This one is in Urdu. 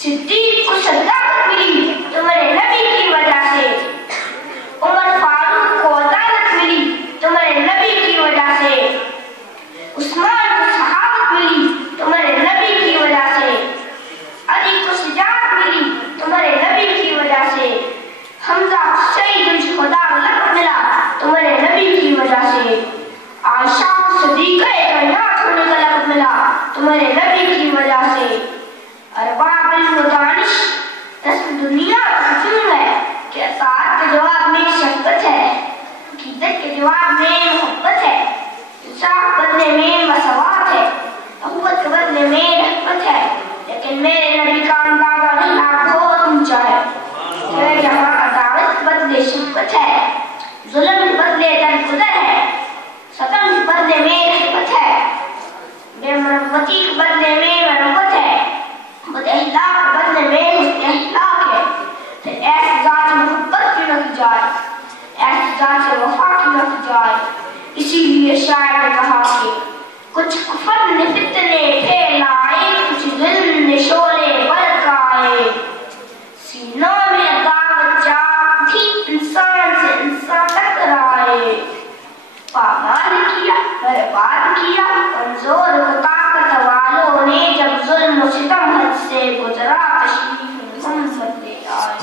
صدیق کو صداقت ملی تمہارے نبی کی وجہ سے، عمر فاروق کو عدالت ملی تمہارے نبی کی وجہ سے، عثمان کو صحابت ملی تمہارے نبی کی وجہ سے، علی کو شجاعت ملی تمہارے نبی کی وجہ سے، حمزہ سید الشہداء لقب ملا تمہارے نبی کی وجہ سے، عائشہ کو صدیقہ کائنات ہونے کا لقب ملا تمہارے نبی کی وجہ سے، ارباب علم و دانش رسم دنیا خصوص ہے کہ اطاعت کے جواب میں شفقت ہے، عقیدت کے جواب میں محبت ہے، انصاف بدلے میں مساوات ہے، اخوت کے بدلے میں رحمت ہے، لیکن میرے نبی کا انداز اور اخلاق بہت اونچا ہے، میرے یہاں عداوت بدلے شفقت ہے، ظلم بدلے درگزر ہے، ستم کے بدلے میں رحمت ہے، بے مربتی کے بدلے میں مربت ہے، بد اخلاق کے بدلے میں حسن اخلاق ہے، پھر ایسی ذات محبت کی رکھ جائے، ایسی ذات وفا کی رکھ جائے، اسی لیے شاعر نے کہا کہ کچھ کفر نے فتنے پھیلائے، کچھ ظلم نے شعلے برقائے، سینوں میں عداوت جاگ تھی انسان سے انسان ٹکرائے، پامال کیا برباد کیا کمزور کو طاقت والوں نے، جب ظلم و ستم حد سے گزرا تشریف ہم بدلے آئے۔